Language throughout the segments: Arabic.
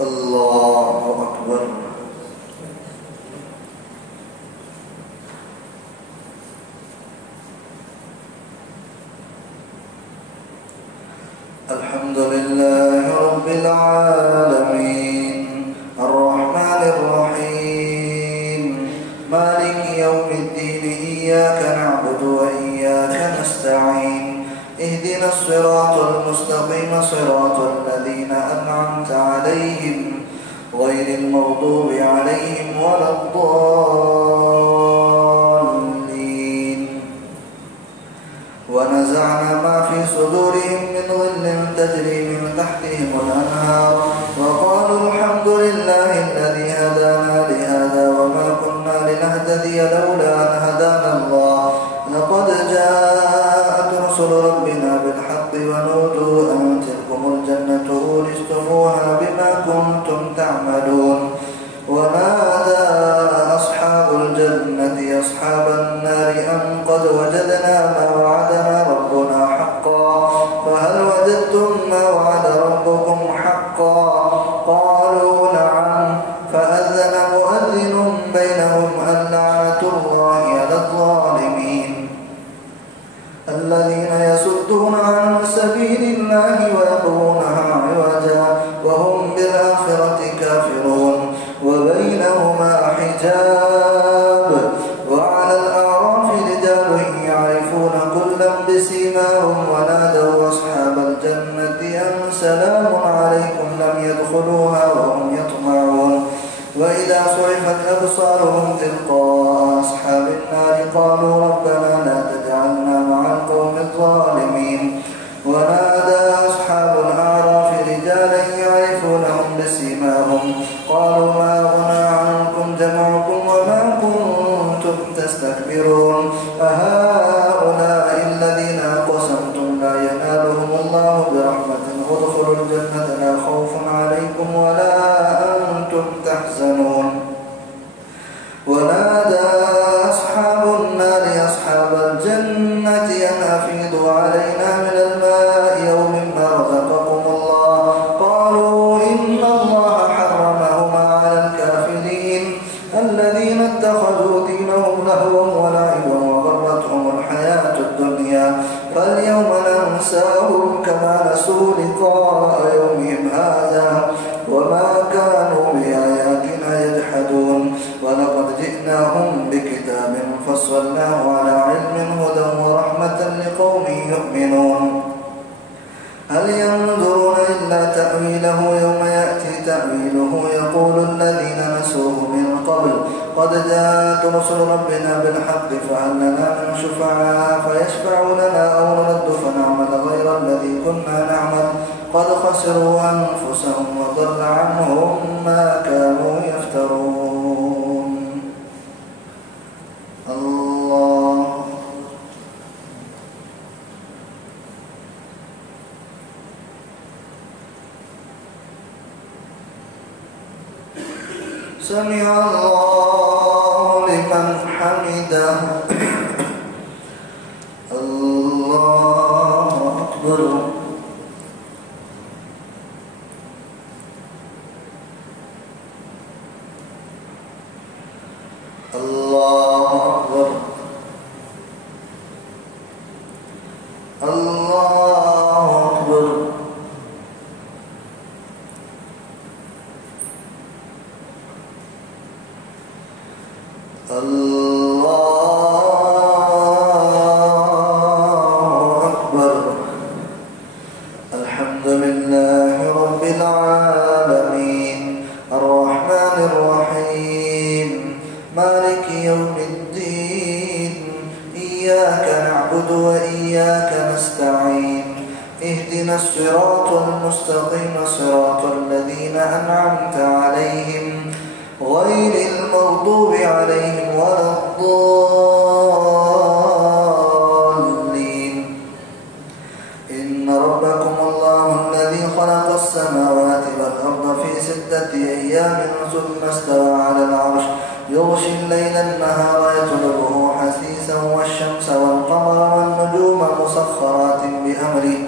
الله أكبر. الحمد لله رب العالمين الرحمن الرحيم مالك يوم الدين إياك نعبد وإياك نستعين اهدنا الصراط المستقيم صراط الذين أنعمت عليهم غير المغضوب عليهم ولا الضالين. ونزعنا ما في صدورهم من غل تجري من تحتهم الأنهار وقالوا الحمد لله الذي هدانا لهذا وما كنا لنهتدي لولا أن هدانا الله لقد جاءت رسل ربنا بالحق ونودوا أن تلكم الجنة أورثتموها بما كنتم تعملون. ونادى أصحاب الجنة أصحاب النار أن قد وجدنا ما وعدنا ربنا حقا فهل وجدتم ما وعد ربكم حقا؟ قالوا نعم. فأذن مؤذن بينهم اللعنة الله على الظالمين الذين يصدون عن سبيل الله ويبغونها عوجا وهم بالآخرة كافرون وبينهما حجاب. وعلى الأعراف رجال يعرفون كلا بسيماهم ونادوا أصحاب الجنة أن سلام عليكم لم يدخلوها وهم يطمعون. وإذا صرفت أبصارهم تلقاء أصحاب النار قالوا ربنا لا تجعلنا مع القوم الظالمين. ونادى أصحاب الأعراف رجالا يعرفونهم بسيماهم قالوا ما أغنى عنكم جمعكم وما كنتم تستكبرون أهؤلاء الذين أقسمتم لا ينالهم الله برحمة ادخلوا الجنة لا خوف عليكم ولا أنتم تحزنون. ونادى أصحاب النار أصحاب الجنة أن أفيضوا علينا من الماء أو مما رزقكم الله قالوا إن الله حرمهما على الكافرين الذين اتخذوا دينهم لهوا ولعبا وغرتهم الحياة الدنيا فاليوم ننساهم كما نسوا لقاء يومهم هذا وما كانوا بآياتنا يجحدون. ولقد جئناهم بكتاب فصلناه على علم هدى ورحمة لقوم يؤمنون. هل ينظرون إلا تأويله يوم يأتي تأويله يقول الذين نسوه من قبل قد جاءت رسل ربنا بالحق فهل لنا من شفعاء فيشفعوا لنا أو نرد فنعمل غير الذي كنا نعمل قد خسروا أنفسهم وضل عنهم ما كانوا يفترون. الله سمع الله لمن حمده. الله أكبر. الله أكبر. الله أكبر. الله أكبر. الحمد لله رب العالمين الرحمن الرحيم مالك يوم الدين إياك نعبد وإياك نستعين اهدنا الصراط المستقيم صراط الذين أنعمت عليهم غير المغضوب عليهم ولا الضالين. إن ربكم الله الذي خلق السماوات والأرض في 6 أيام ثم استوى على العرش يغشي الليل النهار يطلبه حثيثا والشمس والقمر والنجوم مسخرات بأمره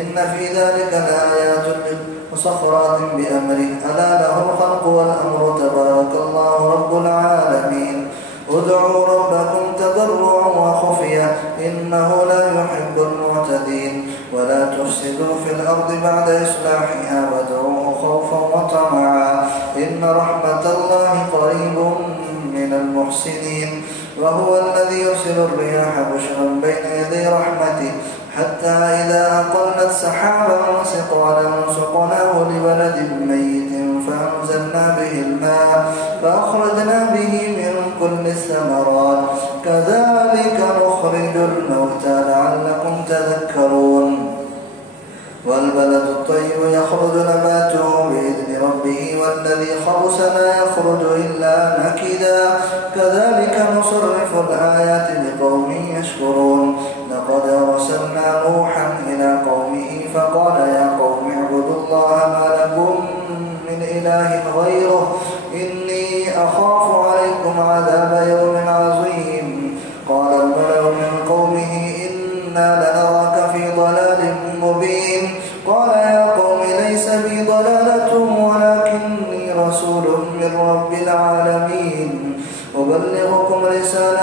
إن في ذلك لآيات مسخرات بأمره ألا له الخلق والأمر تبارك الله رب العالمين ادعوا ربكم تضرعا وخفيا إنه لا يحب المعتدين ولا تفسدوا في الأرض بعد إصلاحها وادعوه خوفا وطمعا إن رحمة الله قريب من المحسنين وهو الذي يرسل الرياح بشرا بين يدي رحمته حتى إذا أقلت سحابا ثقالا سقناه لبلد ميت فأنزلنا به الماء فأخرجنا به من كل الثمرات كذلك نخرج الموتى لعلكم تذكرون والبلد الطيب يخرج نباته بإذن ربه والذي خبث لا يخرج إلا نكدا كذلك نصرف الآيات لقوم يشكرون لقد أرسلنا نوحا إلى قومه فقال يا قوم اعبدوا الله ما لكم من إله غيره إني أخاف عليكم عذاب يوم عظيم قال الملأ من قومه إنا لنراك في ضلال مبين قال يا قوم ليس بي ضلالة ولكني رسول من رب العالمين أبلغكم رسالة